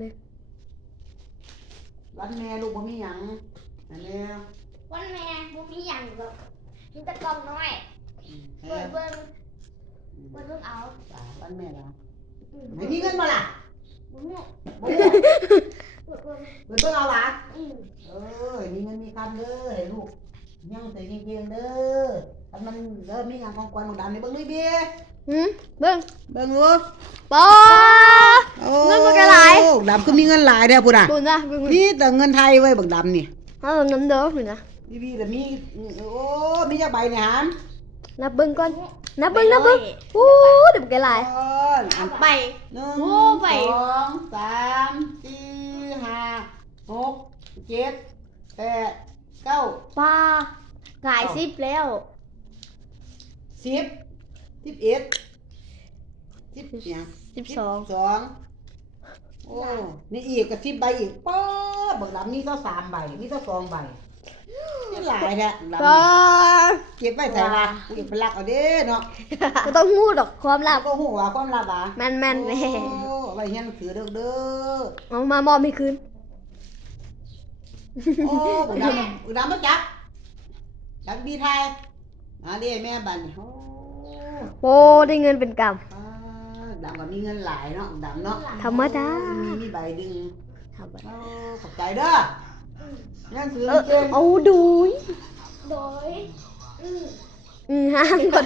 เลยวันแม่ลูกบ่มีหยังอันนี้ วันแม่บุมีอย่างแบบมีตะกร้องน้อยเบิ่งเบิ่งเอา วันแม่ล่ะไม่มีเงินบ่ล่ะ บุมี บ่มี เบิ่ง เบิ่งเอาล่ะ อืม มีเงินมีคำเด้อให้ลูกยังแต่เก่งๆเด้ออันมันเด้อมีหยังของกวนของดำนี่เบิ่งนี่เบี้ย เบิ่ง เบิ่งลูก ปอ เงินมันก็หลาย ดำก็มีเงินหลายเด้อพุ่นน่ะ บุญนะเบิ่ง นี่แต่เงินไทยไว้บักดำนี่ เอาน้ำเด้อพุ่นนะ พี่แต่มีมีจักใบเนี่ยหาม นับเบิ่งก่อนนับเบิ่งอู้เดี๋ยวมันก็หลาย อัน ไป หนึ่ง โอ้ใบ สองสามสี่ห้าหกเจ็ดแปดเก้า ปลากาย10แล้ว 11 10ยัง 12 สองโอ้นี่อีกกับ10ใบอีกป๊อดบักดำนี่ก็3ใบนี่ก็2ใบนี่หลายแท้ดำ ปลา เก็บไว้ใส่ละเก็บไปลักเอาเด้เนาะ ก็ต้องฮู้ดอกความลับ ก็ฮู้ว่าความลับอ่ะ แม่นแม่ โอ้ไว้เฮียนหนังสือเด้อ เอามามอบให้คืน โอ้บักดำมาจับบีไทยเด้แม่บัดนี้โอ้ โอ้ได้เงินเป็นกำ ดำก็มีเงินหลายเนาะดำเนาะ ธรรมดา มีใบดึง ครับ ขอบใจเด้อเรียนซื้อเก่ง เอาดู โดย ห้ามก่อน